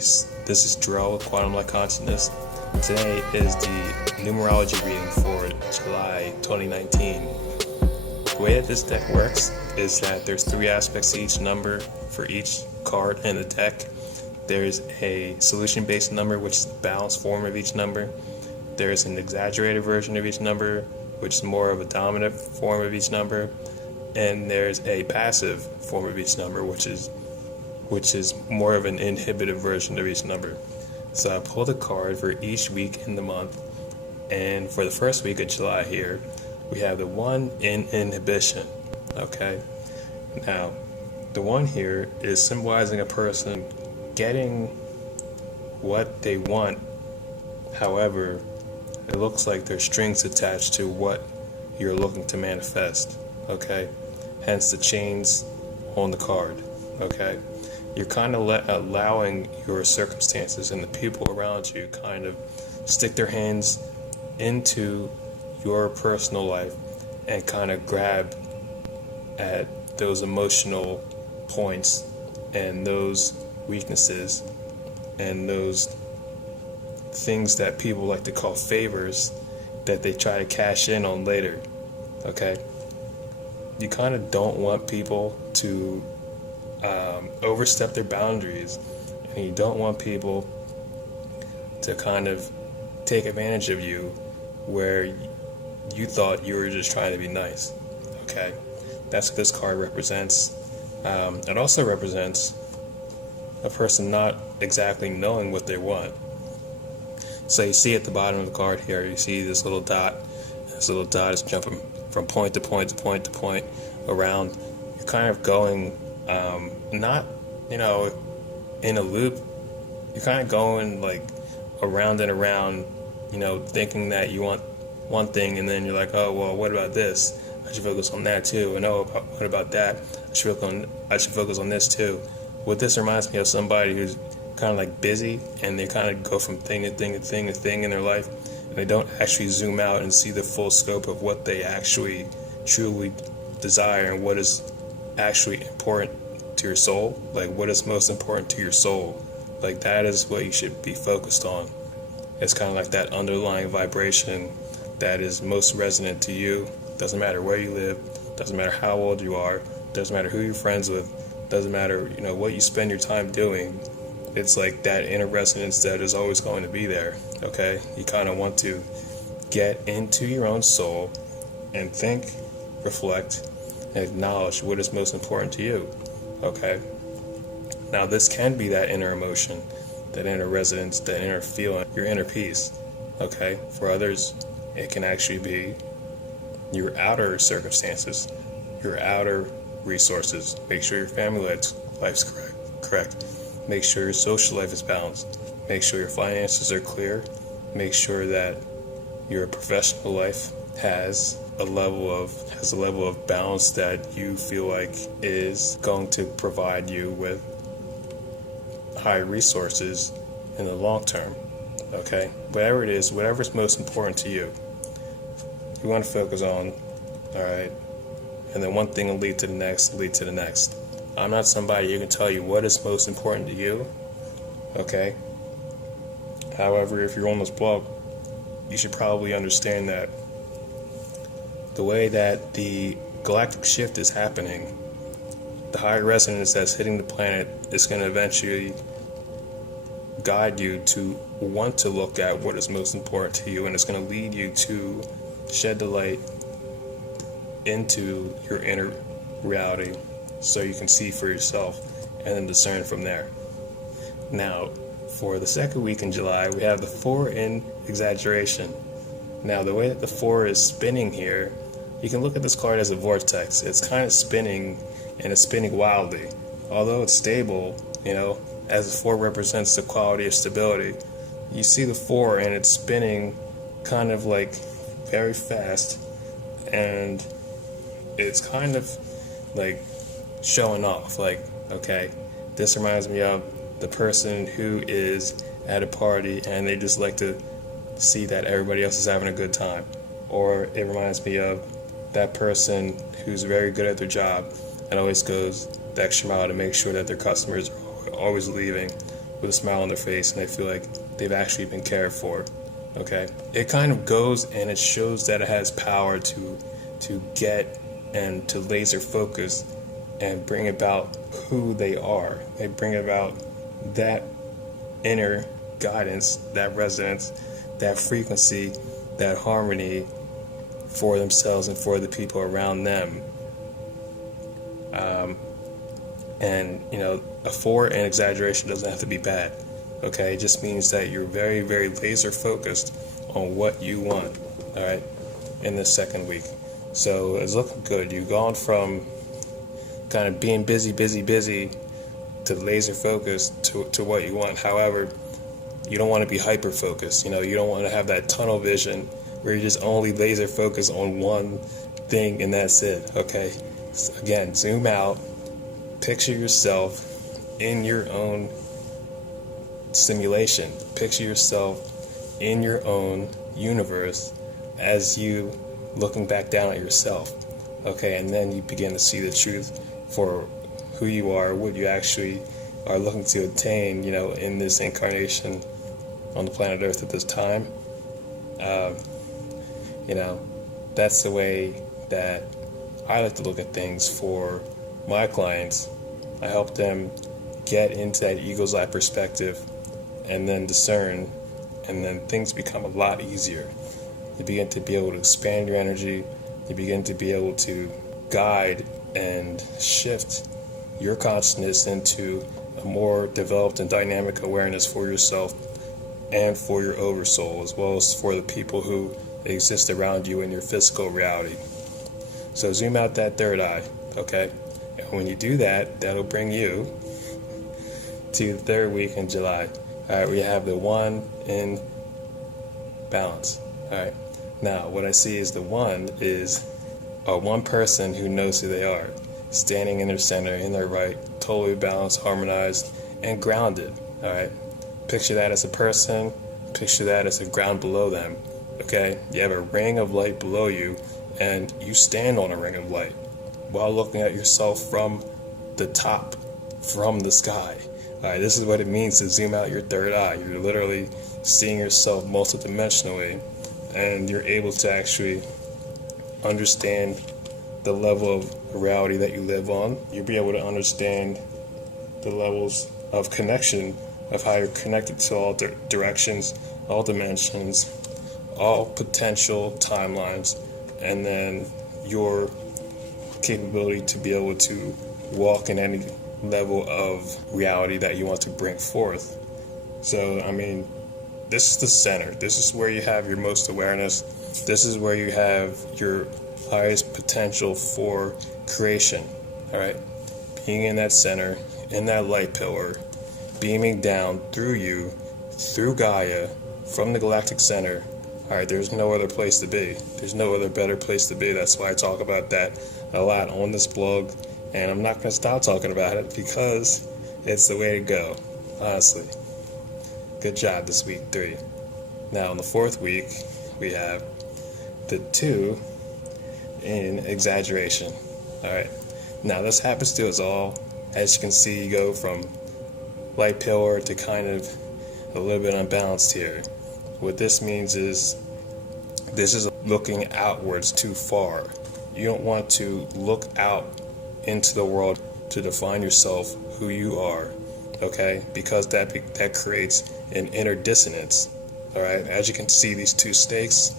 Peace. This is Dro with Quantum Light Consciousness. Today is the numerology reading for July 2019. The way that this deck works is that there's 3 aspects to each number for each card in the deck. There's a solution-based number, which is the balanced form of each number. There's an exaggerated version of each number, which is more of a dominant form of each number. And there's a passive form of each number, which is more of an inhibitive version of each number. So I pulled a card for each week in the month, and for the first week of July here, we have the 1 in inhibition. Okay, now the 1 here is symbolizing a person getting what they want. However, it looks like there's strings attached to what you're looking to manifest. Okay, hence the chains on the card. Okay, you're kind of allowing your circumstances and the people around you kind of stick their hands into your personal life and kind of grab at those emotional points and those weaknesses and those things that people like to call favors that they try to cash in on later. Okay, you kind of don't want people to overstep their boundaries, and you don't want people to kind of take advantage of you where you thought you were just trying to be nice. Okay, that's what this card represents. It also represents a person not exactly knowing what they want. So you see at the bottom of the card here, you see this little dot. This little dot is jumping from point to point to point to point around. You're kind of going not, in a loop. You're kind of going like around and around, thinking that you want one thing, and then you're like, oh, well, what about this? I should focus on that too. And what about that? I should focus on this too. What this reminds me of somebody who's kind of like busy, and they kind of go from thing to thing to thing to thing in their life, and they don't actually zoom out and see the full scope of what they actually truly desire and what is actually important to your soul. Like, what is most important to your soul? Like, that is what you should be focused on. It's kind of like that underlying vibration that is most resonant to you. Doesn't matter where you live, doesn't matter how old you are, doesn't matter who you're friends with, doesn't matter what you spend your time doing. It's like that inner resonance that is always going to be there. Okay, you kind of want to get into your own soul and think, reflect, and acknowledge what is most important to you. Okay, now this can be that inner emotion, that inner resonance, that inner feeling, your inner peace. Okay, for others it can actually be your outer circumstances, your outer resources. Make sure your family life's correct. Make sure your social life is balanced. Make sure your finances are clear. Make sure that your professional life has a level of balance that you feel like is going to provide you with high resources in the long term. Okay? Whatever it is, whatever's most important to you, you want to focus on. Alright? And then one thing will lead to the next, I'm not somebody who can tell you what is most important to you. Okay? However, if you're on this blog, you should probably understand that the way that the galactic shift is happening, the higher resonance that's hitting the planet is going to eventually guide you to want to look at what is most important to you, and it's going to lead you to shed the light into your inner reality so you can see for yourself and then discern from there. Now, for the second week in July, we have the 4 in exaggeration. Now, the way that the 4 is spinning here, you can look at this card as a vortex. It's kind of spinning, and it's spinning wildly. Although it's stable, as the 4 represents the quality of stability, you see the 4 and it's spinning kind of like very fast, and it's kind of like showing off. Like, okay, this reminds me of the person who is at a party and they just like to see that everybody else is having a good time. Or it reminds me of that person who's very good at their job and always goes the extra mile to make sure that their customers are always leaving with a smile on their face, and they feel like they've actually been cared for. Okay, it kind of goes and it shows that it has power to get and to laser focus and bring about who they are. They bring about that inner guidance, that resonance, that frequency, that harmony for themselves and for the people around them. And a 4 in exaggeration doesn't have to be bad. Okay, it just means that you're very, very laser focused on what you want. All right, in this second week, so it's looking good. You've gone from kind of being busy to laser focused to what you want. However, you don't want to be hyper focused. You don't want to have that tunnel vision where you're just only laser focused on one thing and that's it. Okay, so again, zoom out, picture yourself in your own simulation, picture yourself in your own universe as you looking back down at yourself. Okay, and then you begin to see the truth for who you are, what you actually are looking to attain, in this incarnation on the planet Earth at this time. That's the way that I like to look at things for my clients. I help them get into that eagle's eye perspective and then discern, and then things become a lot easier. You begin to be able to expand your energy. You begin to be able to guide and shift your consciousness into a more developed and dynamic awareness for yourself and for your oversoul, as well as for the people who exist around you in your physical reality. So zoom out that third eye, okay? And when you do that, that'll bring you to the third week in July. All right, we have the 1 in balance. All right, now what I see is the 1 is a one person who knows who they are, standing in their center, in their right, totally balanced, harmonized, and grounded. All right, picture that as a person, picture that as a ground below them. Okay, you have a ring of light below you, and you stand on a ring of light while looking at yourself from the top, from the sky. All right, this is what it means to zoom out your third eye. You're literally seeing yourself multidimensionally, and you're able to actually understand the level of reality that you live on. You'll be able to understand the levels of connection, of how you're connected to all directions, all dimensions, all potential timelines, and then your capability to be able to walk in any level of reality that you want to bring forth. So, this is the center. This is where you have your most awareness. This is where you have your highest potential for creation. All right, being in that center, in that light pillar, beaming down through you, through Gaia, from the galactic center. All right, there's no other place to be. There's no other better place to be. That's why I talk about that a lot on this blog, and I'm not going to stop talking about it because it's the way to go, honestly. Good job this week, 3. Now, in the 4th week, we have the 2 in exaggeration. All right. Now, this happens to us all. As you can see, you go from light pillar to kind of a little bit unbalanced here. What this means is this is looking outwards too far. You don't want to look out into the world to define yourself, who you are, okay? Because that creates an inner dissonance, all right? As you can see, these two stakes,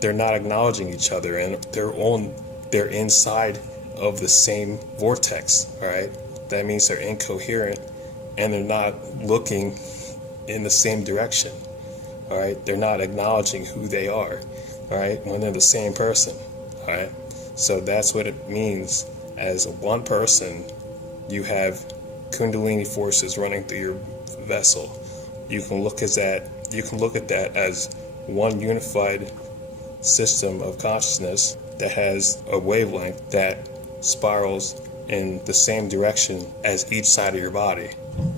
they're not acknowledging each other, and they're inside of the same vortex, all right? That means they're incoherent, and they're not looking in the same direction, all right? They're not acknowledging who they are, all right, when they're the same person, all right? So that's what it means. As one person, you have Kundalini forces running through your vessel. You can look at that as one unified system of consciousness that has a wavelength that spirals in the same direction as each side of your body.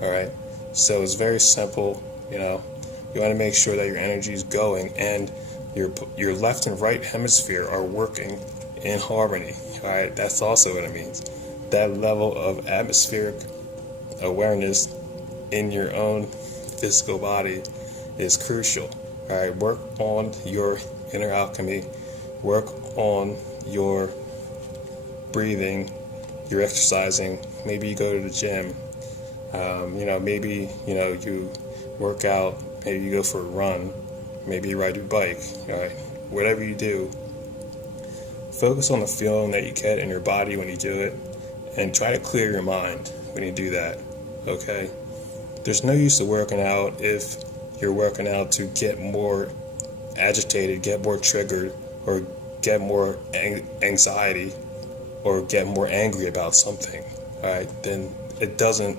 All right. So it's very simple. You want to make sure that your energy is going and your left and right hemisphere are working in harmony. All right. That's also what it means. That level of atmospheric awareness in your own physical body is crucial. All right, work on your inner alchemy, work on your breathing, your exercising. Maybe you go to the gym. Maybe you work out. Maybe you go for a run. Maybe you ride your bike. All right, whatever you do, focus on the feeling that you get in your body when you do it, and try to clear your mind when you do that. Okay, there's no use to working out if you're working out to get more agitated, get more triggered, or get more anxiety, or get more angry about something. All right, then it doesn't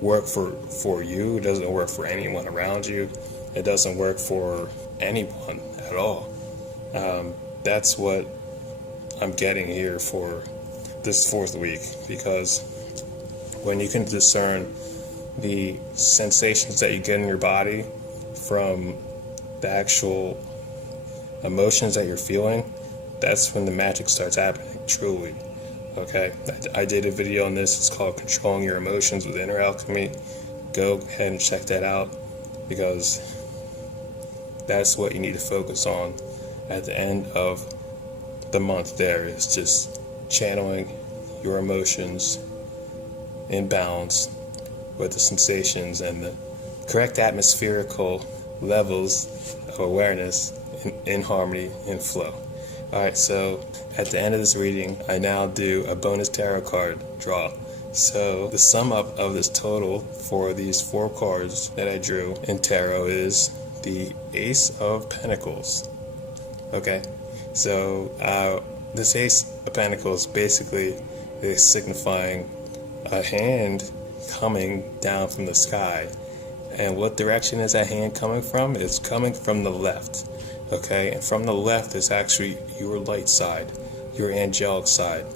work for you. It doesn't work for anyone around you. It doesn't work for anyone at all. That's what I'm getting here for this 4th week, because when you can discern the sensations that you get in your body from the actual emotions that you're feeling, that's when the magic starts happening, truly. Okay, I did a video on this. It's called Controlling Your Emotions with Inner Alchemy. Go ahead and check that out, because that's what you need to focus on at the end of the month. There is just channeling your emotions in balance with the sensations and the correct atmospherical levels of awareness in harmony and flow. Alright, so at the end of this reading, I now do a bonus tarot card draw. So the sum up of this total for these 4 cards that I drew in tarot is the Ace of Pentacles. Okay, so this Ace of Pentacles basically is signifying a hand coming down from the sky. And what direction is that hand coming from? It's coming from the left. Okay, and from the left is actually your light side, your angelic side.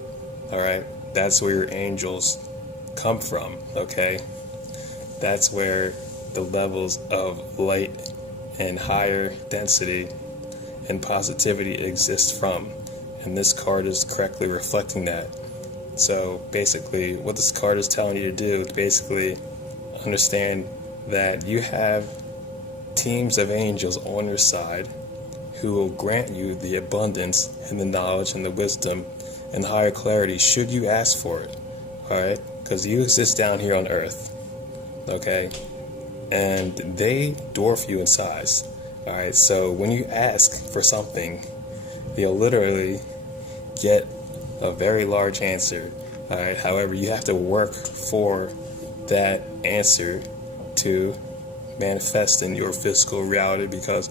All right, that's where your angels come from. Okay, that's where the levels of light and higher density and positivity exist from. And this card is correctly reflecting that. So basically, what this card is telling you to do is basically understand that you have teams of angels on your side who will grant you the abundance and the knowledge and the wisdom and the higher clarity should you ask for it. Alright? Because you exist down here on earth. Okay? And they dwarf you in size. Alright? So when you ask for something, you'll literally get a very large answer. Alright? However, you have to work for that answer to manifest in your physical reality, because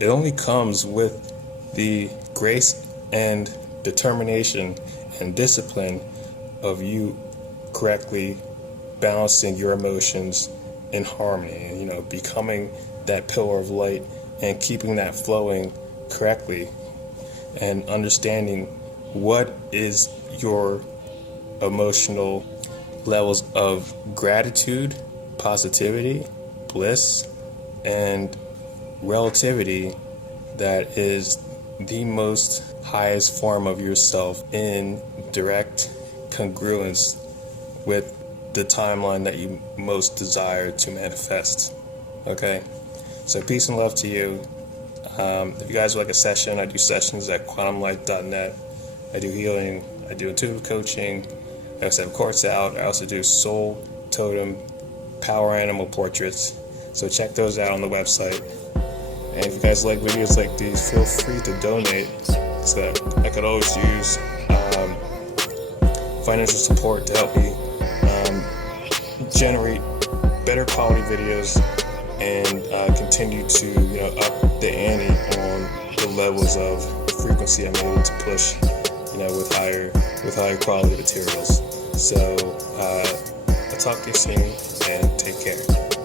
it only comes with the grace and determination and discipline of you correctly balancing your emotions in harmony, becoming that pillar of light and keeping that flowing correctly, and understanding what is your emotional levels of gratitude, positivity, bliss, and relativity that is the most highest form of yourself in direct congruence with the timeline that you most desire to manifest. Okay, so peace and love to you. If you guys would like a session, I do sessions at quantumlight.net. I do healing, I do intuitive coaching, I also have course out, I also do soul, totem, power animal portraits. So check those out on the website. And if you guys like videos like these, feel free to donate, so that I could always use financial support to help me generate better quality videos and continue to up the ante on the levels of frequency I'm able to push, with higher quality materials. So I'll talk to you soon, and take care.